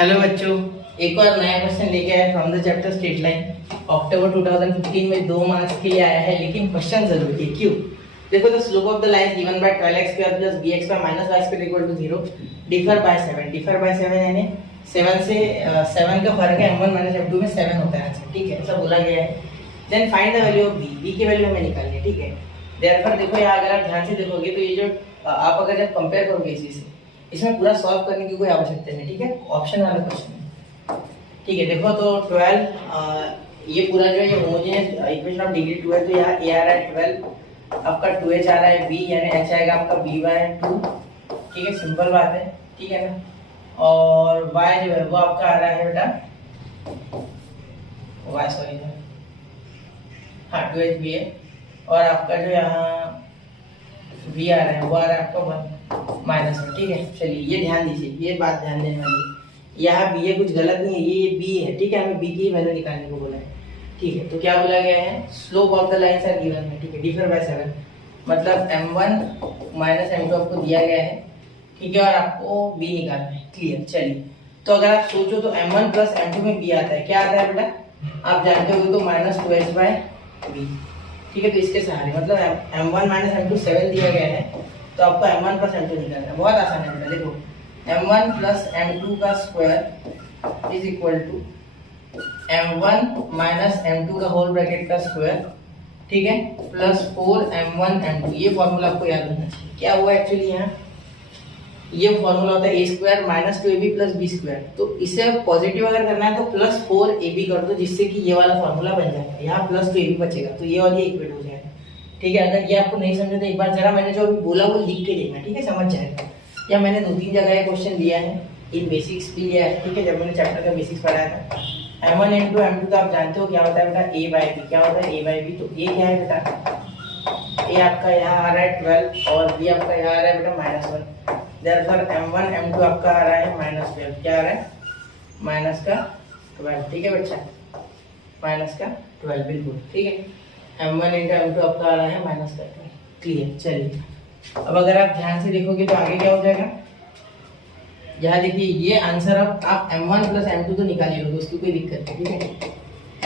Hello बच्चों, एक और नया क्वेश्चन लेके आए from the chapter straight line. October 2015 में 2 मार्क्स के लिए आया है, लेकिन क्वेश्चन जरूरी है। क्यों? देखो, the slope of the line given by 12x² plus bx minus y² equal to 0 differ by 7 यानी 7 से 7 का फर्क है, m1 माइनस m2 में 7 होता है आंसर। ठीक है, ऐसा बोला गया है। Then find the value of b की वैल्यू हमें निकालनी है। ठीक है, देयरफॉर देखो यहाँ अगर आप ध्यान से देखोगे तो ये जो आप अगर जब कंपेयर करोगे इसी से, इसमें पूरा सॉल्व करने की कोई आवश्यकता नहीं। ठीक है, ऑप्शन वाला क्वेश्चन है। ठीक है, देखो तो 12 ये पूरा जो है ये होमोजेनियस इक्वेशन ऑफ डिग्री 2 है, तो यहाँ a आ रहा है 12, आपका 2h आ रहा है, b यानी h आएगा आपका b/2। ठीक है, सिंपल बात है। ठीक है ना, और y जो है वो आपका आ रहा है बेटा y, सॉरी हाँ 2h b है, और आपका जो यहाँ v आ रहा है वो आ रहा है आपका 1 माइनस में। ठीक है, चलिए ये ध्यान दीजिए, ये बात ध्यान देने वाली है। यहाँ बी है, कुछ गलत नहीं है, ये बी है। ठीक है, हमें बी की वैल्यू निकालने को बोला है। ठीक है, तो क्या बोला गया है? Slope of the lines are given है। ठीक है, डिफर बाय 7 मतलब m1 माइनस m2 आपको दिया गया है। ठीक है, और आपको b निकालना है। क्लियर? चलिए, तो अगर आप सोचो तो m1 प्लस m2 में b आता है, क्या आता है बेटा? आप जानते हो तो माइनस 2h/b। ठीक है, तो इसके सहारे मतलब m1 माइनस m2 7 दिया गया है, तो आपको m1 प्लस m2 निकालना है। बहुत आसान है बेटा, देखो m1 प्लस m2 का square is equal to m1 minus m2 का होल ब्रैकेट का स्क्वायर। ठीक है, प्लस 4m1 m2। ये फॉर्मूला आपको याद रखना चाहिए। क्या हुआ एक्चुअली यहाँ, ये फॉर्मूला होता है a² minus 2ab plus b²। तो इसे पॉजिटिव अगर करना है तो प्लस 4ab कर दो, जिससे कि ये वाला फॉर्मूला बन जाएगा। यहाँ प्लस 2ab बचेगा, तो ये और ये इक्वेट हो जाएगा। ठीक है, अगर ये आपको नहीं समझे तो एक बार जरा मैंने जो अभी बोला वो लिख के देखना। ठीक है, समझ जाएगा। या मैंने 2-3 जगह ये क्वेश्चन दिया है, इन बेसिक्स भी लिया है। ठीक है, जब मैंने चैप्टर का बेसिक्स पढ़ाया था। m1 into m2 तो आप जानते हो क्या होता है बेटा, a/b। क्या होता है a/b? तो a क्या है बेटा? a आपका यहाँ आ रहा है 12 और b आपका यहाँ आ रहा है बेटा -1। देयरफॉर m1 m2 आपका आ रहा है -12। क्या आ रहा है? माइनस का 12। ठीक है बच्चा, माइनस का 12 बिल्कुल। ठीक है, m1 into m2 आपका आ रहा है माइनस का 12। क्लियर? चलिए, अब अगर आप ध्यान से देखोगे तो आगे क्या हो जाएगा? यहाँ देखिए, ये आंसर अब आप m1 प्लस m2 तो निकाल ही लोगे, उसकी कोई दिक्कत नहीं। ठीक है,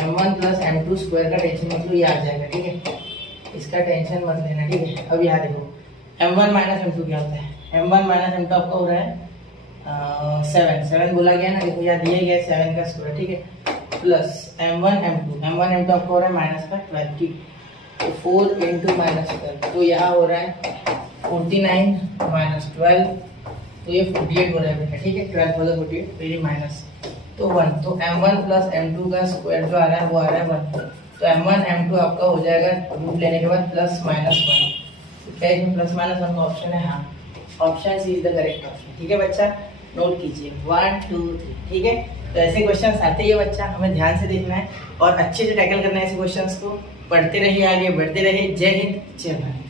m1 प्लस m2 स्क्वायर का टेंशन मतलब ये आ जाएगा। ठीक है, इसका टेंशन मत लेना। ठीक है, अब यहाँ देखो m1 माइनस m2 क्या होता है? m1 माइनस m2 आपका हो रहा है 7 बोला गया ना, देखो यहाँ दिया गया है 7 का स्क्वायर। ठीक है, प्लस m1 m2 आपका हो रहा है माइनस का 12। ठीक, तो 4 इंटू माइनस 12, तो यहाँ हो रहा है 49 माइनस 12, तो ये 48 हो रहा है बेटा। ठीक है, 12 मतलब 48, तो ये माइनस तो 1। तो m1 प्लस m2 का स्क्वायर जो आ रहा है वो आ रहा है 1। तो m1 m2 आपका हो जाएगा रूट लेने के बाद प्लस माइनस 1। तो क्या इसमें प्लस माइनस 1 का ऑप्शन है? हाँ, option C is the correct option. ठीक है बच्चा, नोट कीजिए 1 2 3। ठीक है, तो ऐसे क्वेश्चन आते ही है बच्चा, हमें ध्यान से देखना है और अच्छे से टैकल करना है ऐसे क्वेश्चंस को। पढ़ते रहिए, आगे बढ़ते रहिए। जय हिंद, जय भारत।